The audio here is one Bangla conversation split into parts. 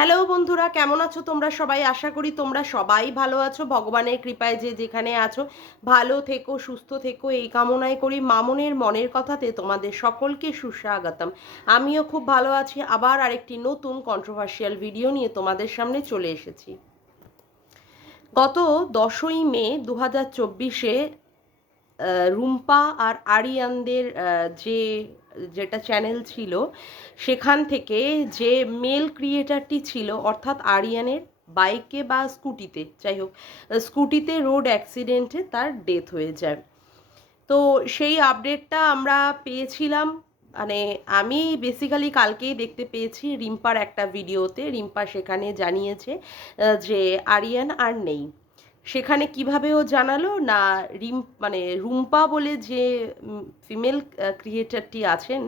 হ্যালো বন্ধুরা, কেমন আছো তোমরা সবাই? আশা করি তোমরা সবাই ভালো আছো। ভগবানের কৃপায় যে যেখানে আছো ভালো থেকো, সুস্থ থেকো এই কামনাই করি। মামনের মনের কথাতে তোমাদের সকলকে সুস্বাগতম। আমিও খুব ভালো আছি। আবার আরেকটি নতুন কন্ট্রোভার্সিয়াল ভিডিও নিয়ে তোমাদের সামনে চলে এসেছি। গত 10ই মে 2024-এ রুম্পা আর আরিয়ানদের যেটা চ্যানেল ছিল সেখান থেকে যে মেল ক্রিয়েটারটি ছিল, অর্থাৎ আরিয়ানের বাইকে বা স্কুটিতে, যাই হোক স্কুটিতে রোড অ্যাক্সিডেন্টে তার ডেথ হয়ে যায়। তো সেই আপডেটটা আমরা পেয়েছিলাম, মানে আমি বেসিক্যালি কালকেই দেখতে পেয়েছি রিম্পার একটা ভিডিওতে। রিম্পা সেখানে জানিয়েছে যে আরিয়ান আর নেই। সেখানে কিভাবে ও জানালো না, মানে রুম্পা বলে যে ফিমেল ক্রিয়েটারটি আছেন,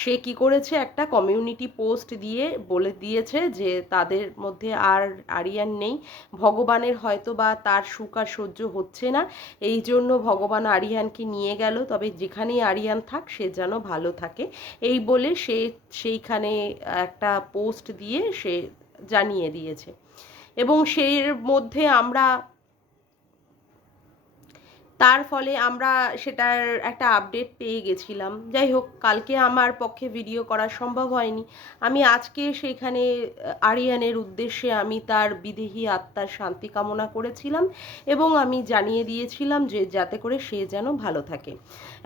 সে কি করেছে, একটা কমিউনিটি পোস্ট দিয়ে বলে দিয়েছে যে তাদের মধ্যে আর আরিয়ান নেই। ভগবানের হয়তো বা তার সুখ আর সহ্য হচ্ছে না, এই জন্য ভগবান আরিয়ানকে নিয়ে গেল, তবে যেখানেই আরিয়ান থাক সে যেন ভালো থাকে, এই বলে সে সেইখানে একটা পোস্ট দিয়ে সে জানিয়ে দিয়েছে। এবং সেই মধ্যে আমরা তার ফলে আমরা সেটার একটা আপডেট পেয়ে গেছিলাম। যাই হোক, কালকে আমার পক্ষে ভিডিও করা সম্ভব হয়নি। আমি আজকে সেইখানে আরিয়ানের উদ্দেশ্যে আমি তার বিদেহী আত্মার শান্তি কামনা করেছিলাম এবং আমি জানিয়ে দিয়েছিলাম যে যাতে করে সে যেন ভালো থাকে।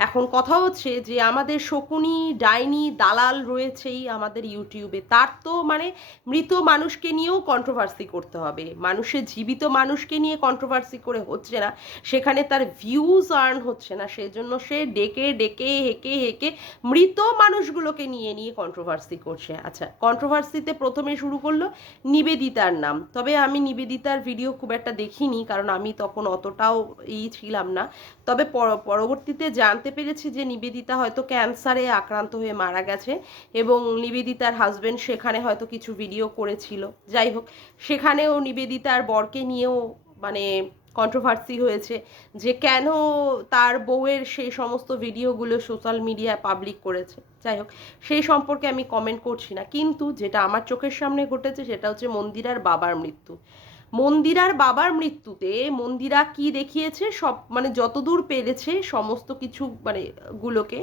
এখন কথা হচ্ছে যে আমাদের শকুনি ডাইনি দালাল রয়েছেই আমাদের ইউটিউবে, তার তো মানে মৃত মানুষকে নিয়েও কন্ট্রোভার্সি করতে হবে। মানুষের জীবিত মানুষকে নিয়ে কন্ট্রোভার্সি করে হচ্ছে না, সেখানে তার ভিউজ আর্ন হচ্ছে না, সেজন্য সে ডেকে ডেকে হেঁকে হেঁকে মৃত মানুষগুলোকে নিয়ে নিয়ে কন্ট্রোভার্সি করছে। আচ্ছা, কন্ট্রোভার্সিতে প্রথমে শুরু করলো নিবেদিতার নাম। তবে আমি নিবেদিতার ভিডিও খুব একটা দেখিনি, কারণ আমি তখন অতটাও ছিলাম না। তবে পরবর্তীতে জানতে পেরেছি যে নিবেদিতা হয়তো ক্যান্সারে আক্রান্ত হয়ে মারা গেছে এবং নিবেদিতার হাজবেন্ড সেখানে হয়তো কিছু ভিডিও করেছিল। যাই হোক, সেখানেও নিবেদিতার বরকে নিয়েও মানে কন্ট্রোভার্সি হয়েছে যে কেন তার বউয়ের সেই সমস্ত ভিডিওগুলো সোশ্যাল মিডিয়ায় পাবলিক করেছে। যাই হোক, সেই সম্পর্কে আমি কমেন্ট করছি না, কিন্তু যেটা আমার চোখের সামনে ঘটেছে সেটা হচ্ছে মন্দিরার বাবার মৃত্যু। মন্দিরার বাবার মৃত্যুতে মন্দিরা কি দেখিয়েছে, সব মানে যতদূর পেরেছে সমস্ত কিছু মানে গুলোকে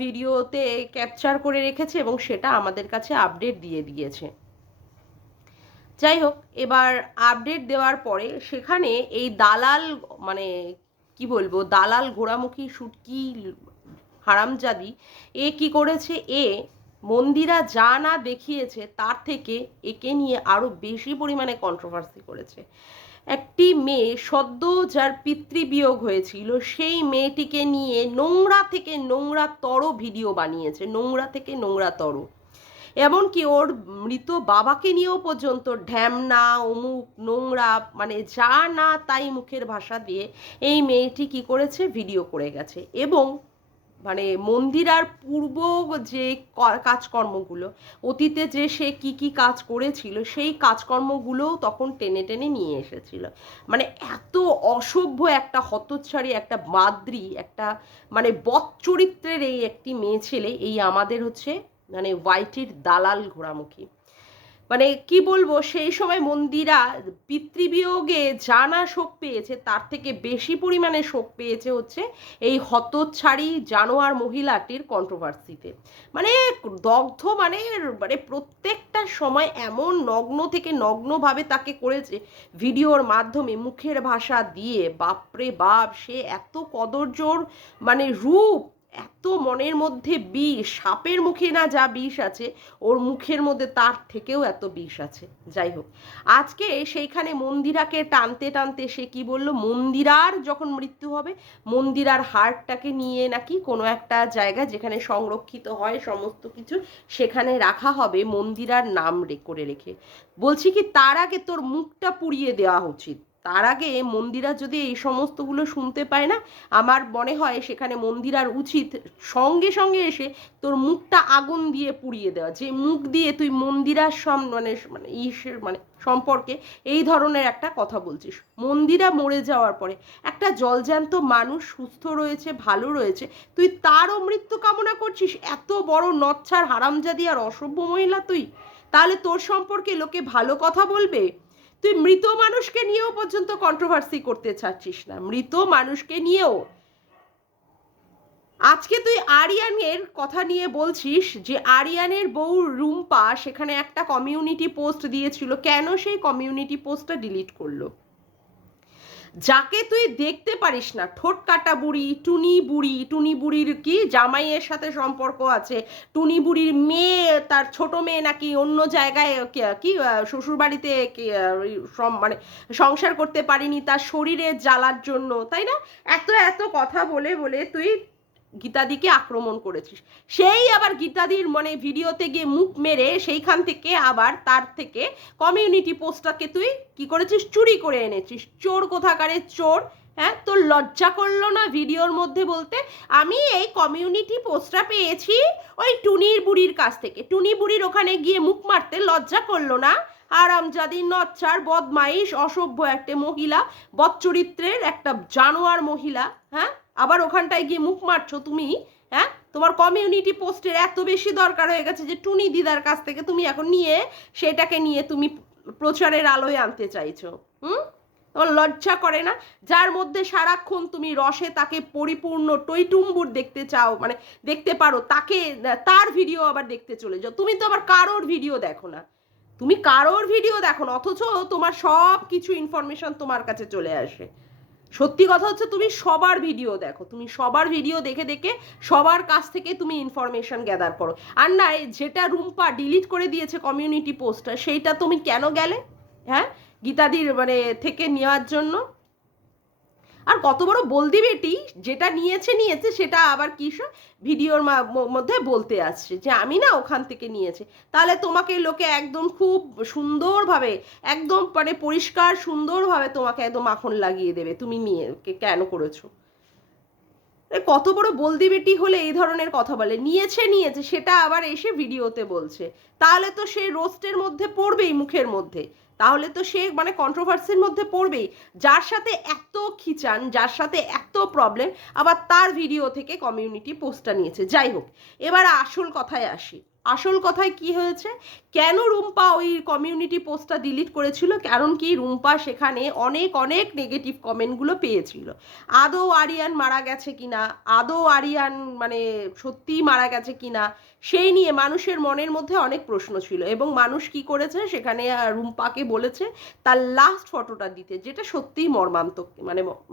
ভিডিওতে ক্যাপচার করে রেখেছে এবং সেটা আমাদের কাছে আপডেট দিয়ে দিয়েছে। যাই হোক, এবার আপডেট দেওয়ার পরে সেখানে এই দালাল, মানে কি বলবো, দালাল ঘোড়ামুখী শুটকি হারামজাদি এ কি করেছে, মন্দিরা যা না দেখিয়েছে তার থেকে একে নিয়ে আরো বেশি পরিমাণে কন্ট্রোভার্সি করেছে। একটি মেয়ে সদ্য যার পিতৃবিয়োগ হয়েছিল সেই মেয়েটিকে নিয়ে নোংরা থেকে নোংরাতর ভিডিও বানিয়েছে, নোংরা থেকে নোংরাতর। এমনকি ওর মৃত বাবাকে নিয়েও পর্যন্ত ঢ্যামনা অমুক নোংরা, মানে যা না তাই মুখের ভাষা দিয়ে এই মেয়েটি কি করেছে, ভিডিও করে গেছে। এবং মানে মন্দিরার পূর্ব যে কাজকর্মগুলো, অতীতে যে সে কি কি কাজ করেছিল সেই কাজকর্মগুলোও তখন টেনে টেনে নিয়ে এসেছিল। মানে এত অসভ্য একটা হতচ্ছাড়ি, একটা মাদ্রি, একটা মানে বদ চরিত্রের এই একটি মেয়ে ছেলে এই আমাদের হচ্ছে মানে ওয়াইটির দালাল ঘোড়ামুখী। মানে কি বলবো, সেই সময় মন্দিরা পিতৃবিয়োগে যা না শোক পেয়েছে তার থেকে বেশি পরিমাণে শোক পেয়েছে হচ্ছে এই হতচ্ছাড়ি জানোয়ার মহিলাটির কন্ট্রোভার্সিতে। মানে দগ্ধ, মানে মানে প্রত্যেকটা সময় এমন নগ্ন থেকে নগ্নভাবে তাকে করেছে ভিডিওর মাধ্যমে মুখের ভাষা দিয়ে। বাপরে বাপ, সে এত কদর্যর মানে রূপ, এত মনের মধ্যে বিষ, সাপের মুখে না যা বিষ আছে ওর মুখের মধ্যে তার থেকেও এত বিষ আছে। যাই হোক, আজকে সেইখানে মন্দিরাকে টানতে টানতে সে কি বলল, মন্দিরার যখন মৃত্যু হবে মন্দিরার হার্টটাকে নিয়ে নাকি কোনো একটা জায়গা যেখানে সংরক্ষিত হয় সমস্ত কিছু সেখানে রাখা হবে মন্দিরার নাম করে রেখে। বলছি কি, তার আগে তোর মুখটা পুড়িয়ে দেওয়া উচিত। তার আগে মন্দিরা যদি এই সমস্তগুলো শুনতে পায় না, আমার মনে হয় সেখানে মন্দিরার উচিত সঙ্গে সঙ্গে এসে তোর মুখটা আগুন দিয়ে পুড়িয়ে দেওয়া। যে মুখ দিয়ে তুই মন্দিরার মানে মানে ইসের মানে সম্পর্কে এই ধরনের একটা কথা বলছিস, মন্দিরা মরে যাওয়ার পরে একটা জলজ্যান্ত মানুষ সুস্থ রয়েছে, ভালো রয়েছে, তুই তারও মৃত্যু কামনা করছিস? এত বড় নচ্ছার হারামজাদি আর অসভ্য মহিলা তুই! তাহলে তোর সম্পর্কে লোকে ভালো কথা বলবে? তুই মৃত মানুষকে নিয়েও পর্যন্ত কন্ট্রোভার্সি করতে চাচ্ছিস না, মৃত মানুষকে নিয়েও। আজকে তুই আরিয়ানের কথা নিয়ে বলছিস যে আরিয়ানের বউ রুম্পা সেখানে একটা কমিউনিটি পোস্ট দিয়েছিল, কেন সেই কমিউনিটি পোস্টটা ডিলিট করলো? যাকে তুই দেখতে পারিস না, ঠোঁট কাটা বুড়ি, টুনি বুড়ির কি জামাইয়ের সাথে সম্পর্ক আছে, টুনি বুড়ির মেয়ে, তার ছোট মেয়ে নাকি অন্য জায়গায় কি শ্বশুরবাড়িতে মানে সংসার করতে পারিনি তার শরীরের জ্বালার জন্য, তাই না? এত এত কথা বলে বলে তুই গীতাদিকে আক্রমণ করেছিস। সেই আবার গীতাদির মানে ভিডিওতে গিয়ে মুখ মেরে সেইখান থেকে আবার তার থেকে কমিউনিটি পোস্টটাকে তুই কি করেছিস, চুরি করে এনেছিস। চোর কোথাকারে চোর! হ্যাঁ, তোর লজ্জা করলো না ভিডিওর মধ্যে বলতে আমি এই কমিউনিটি পোস্টটা পেয়েছি ওই টুনির বুড়ির কাছ থেকে? টুনি বুড়ির ওখানে গিয়ে মুখ মারতে লজ্জা করলো না? আরামজাদি, নচ্চার, বদমাইশ, অসভ্য একটা মহিলা, বদচরিত্রের একটা জানোয়ার মহিলা, হ্যাঁ, আবার ওখানটায় গিয়ে মুখ মারছো তুমি? হ্যাঁ, তোমার কমিউনিটি পোস্টের এত বেশি দরকার হয়ে গেছে যে টুনি দিদার কাছ থেকে তুমি এখন নিয়ে সেটাকে নিয়ে তুমি প্রচারের আলোয় আনতে চাইছো? তোমার লজ্জা করে না? যার মধ্যে সারাক্ষণ তুমি রসে তাকে পরিপূর্ণ টইটুম্বুর দেখতে চাও, মানে দেখতে পারো, তাকে তার ভিডিও আবার দেখতে চলে যাও। তুমি তো আবার কারোর ভিডিও দেখো না, তুমি কারোর ভিডিও দেখো না, অথচ তোমার সব কিছু ইনফরমেশন তোমার কাছে চলে আসে। সত্যি কথা হচ্ছে তুমি সবার ভিডিও দেখো, তুমি সবার ভিডিও দেখে দেখে সবার কাছ থেকে তুমি ইনফরমেশন গ্যাদার করো। আর না, যেটা রুম্পা ডিলিট করে দিয়েছে কমিউনিটি পোস্টটা, সেইটা তুমি কেন গেলে? হ্যাঁ, গীতাদির মানে থেকে নেওয়ার জন্য। আর কত বড় বলদি বেটি, যেটা নিয়েছে সেটা আবার কি ভিডিওর মধ্যে বলতে আসছে যে আমি না ওখান থেকে নিয়েছি। তাহলে তোমাকে লোকে একদম খুব সুন্দরভাবে, একদম মানে পরিষ্কার সুন্দরভাবে তোমাকে একদম মাখন লাগিয়ে দেবে তুমি নিয়ে কেন করেছো। কত বড় বলদি বেটি হলে এই ধরনের কথা বলে? নিয়েছে সেটা আবার এসে ভিডিওতে বলছে, তাহলে তো সে রোস্টের মধ্যে পড়বেই, মুখের মধ্যে, তাহলে তো সে মানে কন্ট্রোভার্সির মধ্যে পড়বেই। যার সাথে এত খিচান, যার সাথে এত প্রবলেম, আবার তার ভিডিও থেকে কমিউনিটি পোস্টটা নিয়েছে। যাই হোক, এবার আসল কথায় আসি। আসল কথায় কি হয়েছে, কেন রুম্পা ওই কমিউনিটি পোস্টটা ডিলিট করেছিল? কারণ কি, রুম্পা সেখানে অনেক অনেক নেগেটিভ কমেন্টগুলো পেয়েছিল। আদৌ আরিয়ান মারা গেছে কিনা, আদৌ আরিয়ান মানে সত্যিই মারা গেছে কিনা, সেই নিয়ে মানুষের মনের মধ্যে অনেক প্রশ্ন ছিল। এবং মানুষ কি করেছে, সেখানে রুম্পাকে বলেছে তার লাস্ট ফটোটা দিতে, যেটা সত্যিই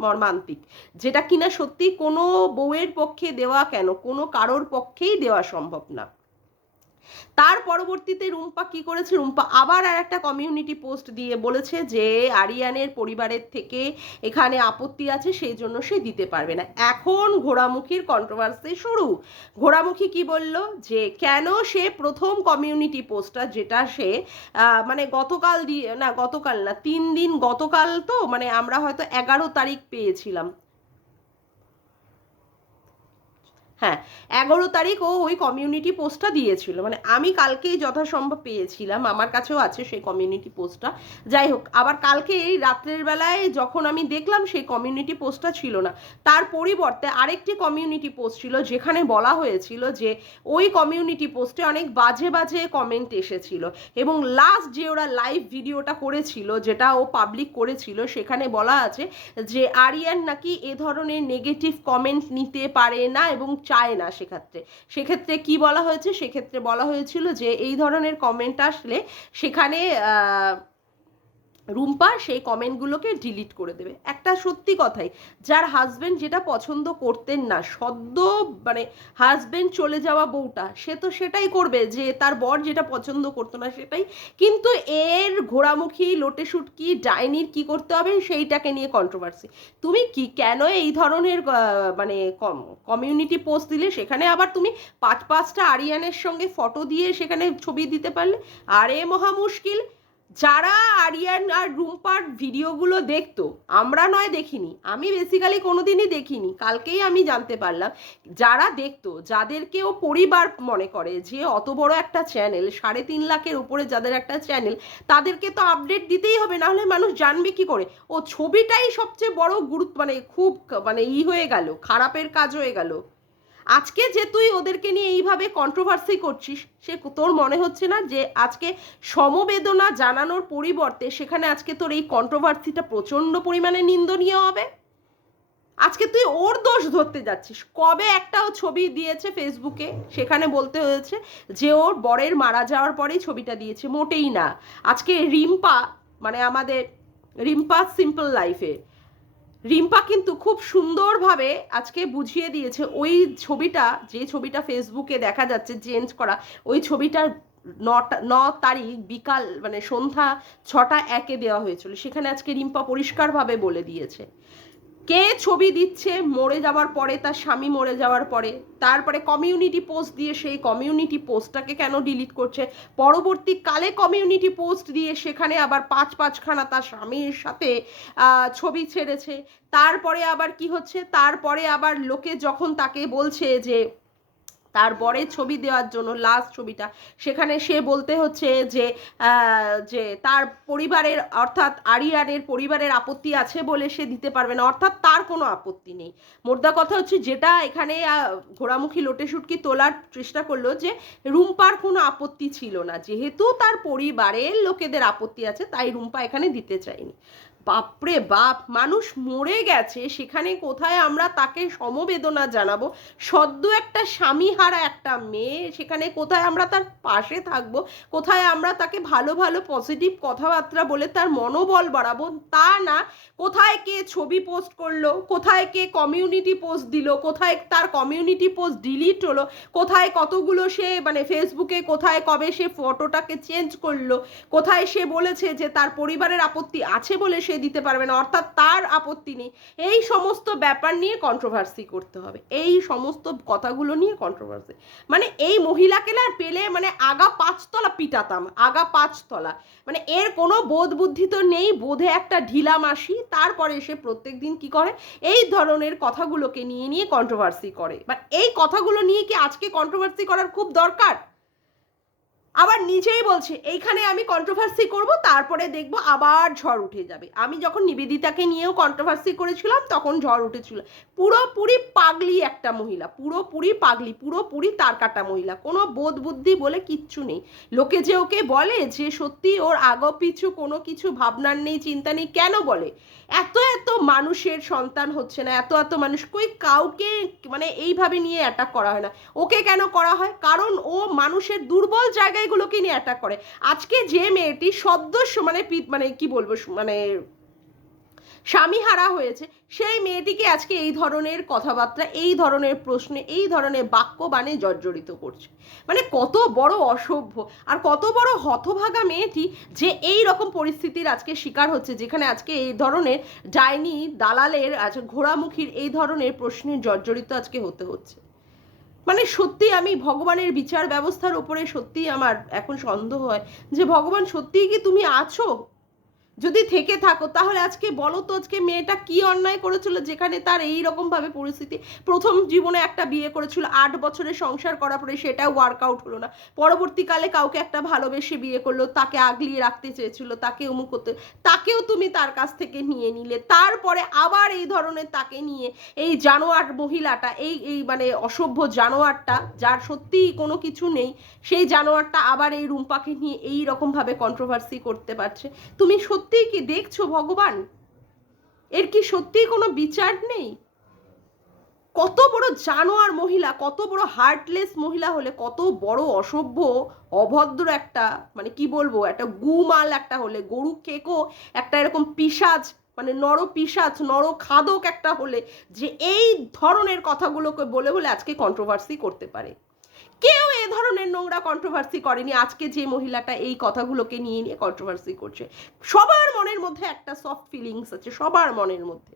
মর্মান্তিক, যেটা কিনা সত্যি কোনো বউয়ের পক্ষে দেওয়া, কেন কোনো কারোর পক্ষেই দেওয়া সম্ভব না। তার পরবর্তীতে রুম্পা কি করেছে, রুম্পা আবার আর একটা কমিউনিটি পোস্ট দিয়ে বলেছে যে আরিয়ানের পরিবারের থেকে এখানে আপত্তি আছে, সেই জন্য সে দিতে পারবে না। এখন ঘোড়ামুখীর কন্ট্রোভার্সি শুরু। ঘোড়ামুখী কি বলল, যে কেন সে প্রথম কমিউনিটি পোস্টটা, যেটা সে মানে গতকাল 3 দিন, গতকাল তো মানে আমরা হয়তো 11 তারিখ পেয়েছিলাম, হ্যাঁ 11 তারিখ ও ওই কমিউনিটি পোস্টটা দিয়েছিল, মানে আমি কালকেই যথাসম্ভব পেয়েছিলাম, আমার কাছেও আছে সেই কমিউনিটি পোস্টটা। যাই হোক, আবার কালকে এই রাত্রের বেলায় যখন আমি দেখলাম সেই কমিউনিটি পোস্টটা ছিল না, তার পরিবর্তে আরেকটি কমিউনিটি পোস্ট ছিল, যেখানে বলা হয়েছিল যে ওই কমিউনিটি পোস্টে অনেক বাজে বাজে কমেন্ট এসেছিল। এবং লাস্ট যে ওরা লাইভ ভিডিওটা করেছিল, যেটা ও পাবলিক করেছিল, সেখানে বলা আছে যে আরিয়ান নাকি এ ধরনের নেগেটিভ কমেন্ট নিতে পারে না এবং চায় না। সেক্ষেত্রে কি বলা হয়েছে, সেক্ষেত্রে বলা হয়েছিল যে এই ধরনের কমেন্ট আসলে সেখানে রুম্পা সেই কমেন্টগুলোকে ডিলিট করে দেবে। একটা সত্যি কথাই, যার হাজবেন্ড যেটা পছন্দ করতেন না, সদ্য মানে হাজবেন্ড চলে যাওয়া বউটা, সে তো সেটাই করবে, যে তার বর যেটা পছন্দ করতো না সেটাই। কিন্তু এর ঘোড়ামুখী লোটে শুটকি ডাইনির কি করতে হবে, সেইটাকে নিয়ে কন্ট্রোভার্সি। তুমি কি কেন এই ধরনের মানে কমিউনিটি পোস্ট দিলে, সেখানে আবার তুমি 5-5টা আরিয়ানের সঙ্গে ফটো দিয়ে সেখানে ছবি দিতে পারলে? আরে মহা মুশকিল। যারা আরিয়ান আর রুম্পার ভিডিওগুলো দেখতো, আমরা নয় দেখিনি, আমি বেসিক্যালি কোনোদিনই দেখিনি, কালকেই আমি জানতে পারলাম, যারা দেখতো, যাদেরকেও পরিবার মনে করে, যে অত বড় একটা চ্যানেল, 3.5 লাখের উপরে যাদের একটা চ্যানেল, তাদেরকে তো আপডেট দিতেই হবে, না হলে মানুষ জানবে কি করে? ও ছবিটাই সবচেয়ে বড় গুরুত্ব, মানে খুব মানে হয়ে গেল, খারাপের কাজ হয়ে গেল। আজকে যে তুই ওদেরকে নিয়ে এইভাবে কন্ট্রোভার্সি করছিস, সে তোর মনে হচ্ছে না যে আজকে সমবেদনা জানানোর পরিবর্তে সেখানে আজকে তোর এই কন্ট্রোভার্সিটা প্রচণ্ড পরিমাণে নিন্দনীয় হবে? আজকে তুই ওর দোষ ধরতে যাচ্ছিস। কবে একটা ও ছবি দিয়েছে ফেসবুকে, সেখানে বলতে হয়েছে যে ওর বরের মারা যাওয়ার পরেই ছবিটা দিয়েছে, মোটেই না। আজকে রিম্পা, মানে আমাদের রিম্পা সিম্পল লাইফে, রিম্পা কিন্তু খুব সুন্দরভাবে আজকে বুঝিয়ে দিয়েছে ওই ছবিটা, যে ছবিটা ফেসবুকে দেখা যাচ্ছে চেঞ্জ করা, ওই ছবিটার 9 তারিখ বিকাল মানে সন্ধ্যা 6টা 1 দেওয়া হয়েছিল। সেখানে আজকে রিম্পা পরিষ্কারভাবে বলে দিয়েছে কে ছবি দিচ্ছে মরে যাওয়ার পরে, তার স্বামী মরে যাওয়ার পরে। তারপরে কমিউনিটি পোস্ট দিয়ে সেই কমিউনিটি পোস্টটাকে কেন ডিলিট করছে, পরবর্তীকালে কমিউনিটি পোস্ট দিয়ে সেখানে আবার 5-5খানা তার স্বামীর সাথে ছবি ছেড়েছে। তারপরে আবার কি হচ্ছে, তারপরে আবার লোকে যখন তাকে বলছে যে তার বরের ছবি দেওয়ার জন্য লাস্ট ছবিটা, সেখানে সে বলতে হচ্ছে যে যে তার পরিবারের অর্থাৎ আরিয়ানের পরিবারের আপত্তি আছে বলে সে দিতে পারবে না, অর্থাৎ তার কোনো আপত্তি নেই। মোদ্দা কথা হচ্ছে যেটা এখানে ঘোড়ামুখী লোটে শুটকি তোলার চেষ্টা করলো যে রুম্পার কোনো আপত্তি ছিল না, যেহেতু তার পরিবারের লোকেদের আপত্তি আছে তাই রুম্পা এখানে দিতে চায়নি। বাপরে বাপ, মানুষ মরে গেছে, সেখানে কোথায় আমরা তাকে সমবেদনা জানাবো? সদ্য একটা স্বামীহারা একটা মেয়ে, সেখানে কোথায় আমরা তার পাশে থাকবো? কোথায় আমরা তাকে ভালো ভালো পজিটিভ কথাবার্তা বলে তার মনোবল বাড়াবো? তা না, কোথায় কে ছবি পোস্ট করলো, কোথায় কে কমিউনিটি পোস্ট দিল, কোথায় তার কমিউনিটি পোস্ট ডিলিট হলো, কোথায় কতগুলো সে মানে ফেসবুকে কোথায় কবে সে ফটোটাকে চেঞ্জ করলো, কোথায় সে বলেছে যে তার পরিবারের আপত্তি আছে বলে সে দিতে পারবে না, অর্থাৎ তার আপত্তি নেই। এই সমস্ত ব্যাপার নিয়ে কন্ট্রোভার্সি করতে হবে, এই সমস্ত কথাগুলো নিয়ে কন্ট্রোভার্সি। মানে এই মহিলাকে না পেলে মানে আগা 5 তলা পিটাতাম, আগা 5 তলা। মানে এর কোনো বোধ বুদ্ধি তো নেই, বোধে একটা ঢিলা মাসি। তারপরে সে প্রত্যেক দিন কি করে, এই ধরনের কথাগুলোকে নিয়ে নিয়ে কন্ট্রোভার্সি করে। বাট এই কথাগুলো নিয়ে কি আজকে কন্ট্রোভার্সি করার খুব দরকার? আবার নিজেই বলছে এইখানে আমি কন্ট্রোভার্সি করব, তারপরে দেখবো আবার ঝড় উঠে যাবে। আমি যখন নিবেদিতাকে নিয়েও কন্ট্রোভার্সি করেছিলাম তখন ঝড় উঠেছিল। পুরোপুরি পাগলি একটা মহিলা, পুরোপুরি পাগলি, পুরোপুরি তার কাটা মহিলা, কোনো বোধ বুদ্ধি বলে কিচ্ছু নেই। লোকে যে ওকে বলে যে সত্যি ওর আগো পিছু কোনো কিছু ভাবনার নেই, চিন্তা নেই, কেন বলে? এত এত মানুষের সন্তান হচ্ছে না, এত এত মানুষ, কই কাউকে মানে এইভাবে নিয়ে অ্যাটাক করা হয় না। ওকে কেন করা হয়? কারণ ও মানুষের দুর্বল জায়গাগুলোকে নিয়ে অ্যাটাক করে। আজকে যে মেয়েটি সদস্য মানে মানে কি বলবো মানে স্বামীহারা হয়েছে, সেই মেয়েটিকে আজকে এই ধরনের কথাবার্তা, এই ধরনের প্রশ্নে, এই ধরনের বাক্যবাণে জর্জরিত করছে। মানে কত বড় অসভ্য আর কত বড় হতভাগা মেয়েটি যে এই রকম পরিস্থিতির আজকে শিকার হচ্ছে, যেখানে আজকে এই ধরনের ডাইনি দালালের ঘোড়ামুখীর এই ধরনের প্রশ্নের জর্জরিত আজকে হতে হচ্ছে। মানে সত্যি আমি ভগবানের বিচার ব্যবস্থার উপরে সত্যিই আমার এখন সন্দেহ হয় যে ভগবান সত্যিই কি তুমি আছো? যদি থেকে থাকো তাহলে আজকে বলো তো, আজকে মেয়েটা কি অন্যায় করেছিল যেখানে তার এই রকম ভাবে পরিস্থিতি? প্রথম জীবনে একটা বিয়ে করেছিল, 8 বছরের সংসার করার পরে সেটাও ওয়ার্কআউট হলো না, পরবর্তীকালে কাউকে একটা ভালোবেসে বিয়ে করলো, তাকে আগলিয়ে রাখতে চেয়েছিল, তাকে অমুক করতে, তাকেও তুমি তার কাছ থেকে নিয়ে নিলে, তারপরে আবার এই ধরনের তাকে নিয়ে এই জানোয়ার মহিলাটা, এই এই মানে অসভ্য জানোয়ারটা যার সত্যিই কোনো কিছু নেই, সেই জানোয়ারটা আবার এই রুম্পাকে নিয়ে এই রকমভাবে কন্ট্রোভার্সি করতে পারছে। তুমি সত্যিই কি দেখছো ভগবান? এর কি সত্যিই কোনো বিচার নেই? কত বড় জানোয়ার মহিলা, কত বড় হার্টলেস মহিলা হলে কত বড় অসভ্য অভদ্র একটা মানে কি বলবো একটা গুমাল একটা হলে, গরু কেকো একটা এরকম পিশাচ মানে নর পিশাচ নর খাদক একটা হলে যে এই ধরনের কথাগুলোকে বলে বলে আজকে কন্ট্রোভার্সি করতে পারে। কেউ এ ধরনের নোংরা কন্ট্রোভার্সি করেনি। আজকে যে মহিলাটা এই কথাগুলোকে নিয়ে নিয়ে কন্ট্রোভার্সি করছে, সবার মনের মধ্যে একটা সফট ফিলিংস আছে, সবার মনের মধ্যে।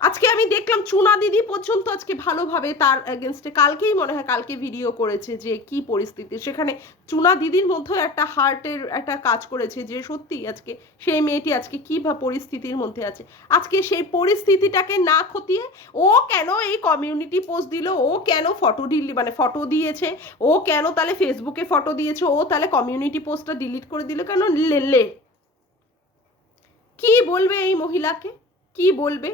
আজকে আমি দেখলাম চুনা দিদি পর্যন্ত আজকে ভালোভাবে তার এগেনস্টে কালকেই মনে হয় কালকে ভিডিও করেছে যে কি পরিস্থিতি, সেখানে চুনা দিদির মধ্যেও একটা হার্টের একটা কাজ করেছে যে সত্যি আজকে সেই মেয়েটি আজকে কি পরিস্থিতির মধ্যে আছে। আজকে সেই পরিস্থিতিটাকে না খতিয়ে ও কেন এই কমিউনিটি পোস্ট দিল, ও কেন ফটো মানে ফটো দিয়েছে, ও কেন তাহলে ফেসবুকে ফটো দিয়েছে, ও তাহলে কমিউনিটি পোস্টটা ডিলিট করে দিল কেন? লে কি বলবে এই মহিলাকে, কি বলবে?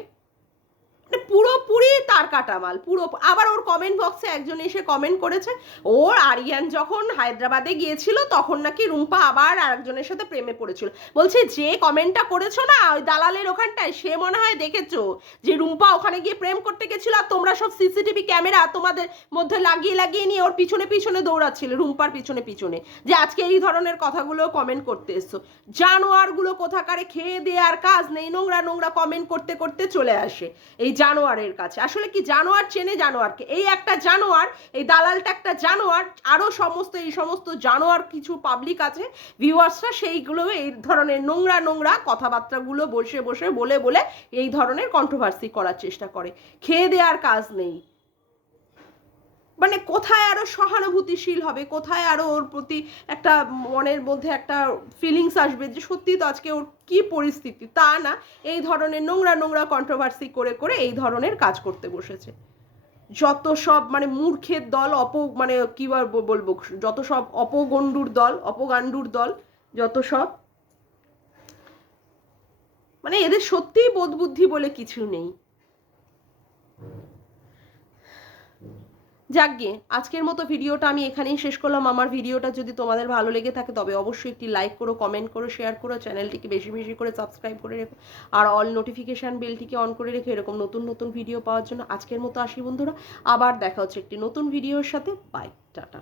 পুরোপুরি তার কাটা মাল পুরো। আবার ওর কমেন্ট বক্সে একজন এসে কমেন্ট করেছে, ওর আরিয়ান যখন হায়দ্রাবাদে গিয়েছিল তখন নাকি রুম্পা আবার আরেকজনের সাথে প্রেমে পড়েছিল। বলছে যে কমেন্টটা করেছো না ওই দালালের ওখানটায়, সে মনে হয় দেখেছো যে রুম্পা ওখানে গিয়ে প্রেম করতে গেছিল, আর তোমরা সব সিসিটিভি ক্যামেরা তোমাদের মধ্যে লাগিয়ে লাগিয়ে নিয়ে ওর পিছনে পিছনে দৌড়াচ্ছিল, রুম্পার পিছনে পিছনে, যে আজকে এই ধরনের কথাগুলো কমেন্ট করতে এসছো। জানোয়ারগুলো কোথাকারে খেয়ে দিয়ে আর কাজ নেই, নোংরা নোংরা কমেন্ট করতে করতে চলে আসে এই জানোয়ারের কাছে। আসলে কি জানোয়ার চেনে জানোয়ারকে, এই একটা জানোয়ার, এই দালালটা একটা জানোয়ার, আরো সমস্ত এই সমস্ত জানোয়ার কিছু পাবলিক আছে ভিউয়ার্সরা, সেইগুলো এই ধরনের নোংরা নোংরা কথাবার্তাগুলো বসে বসে বলে বলে এই ধরনের কন্ট্রোভার্সি করার চেষ্টা করে। খেয়ে দেওয়ার কাজ নেই, মানে কোথায় আরো সহানুভূতিশীল হবে, কোথায় আরো ওর প্রতি একটা মনের মধ্যে একটা ফিলিংস আসবে যে সত্যি তো আজকে ওর কি পরিস্থিতি, তা না, এই ধরনের নোংরা নোংরা কন্ট্রোভার্সি করে করে এই ধরনের কাজ করতে বসেছে। যত সব মানে মূর্খের দল, মানে কি বলবো, যত সব অপগণ্ডুর দল, অপগাণ্ডুর দল, যত সব, মানে এদের সত্যিই বোধ বুদ্ধি বলে কিছু নেই। যাকগে, আজকের মতো ভিডিওটা আমি এখানেই শেষ করলাম। আমার ভিডিওটা যদি তোমাদের ভালো লেগে থাকে তবে অবশ্যই একটি লাইক করো, কমেন্ট করো, শেয়ার করো, চ্যানেলটিকে বেশি বেশি করে সাবস্ক্রাইব করে রেখো, আর অল নোটিফিকেশান বেলটিকে অন করে রেখো এরকম নতুন নতুন ভিডিও পাওয়ার জন্য। আজকের মতো আসি বন্ধুরা, আবার দেখা হচ্ছে একটি নতুন ভিডিওর সাথে। Bye, tata.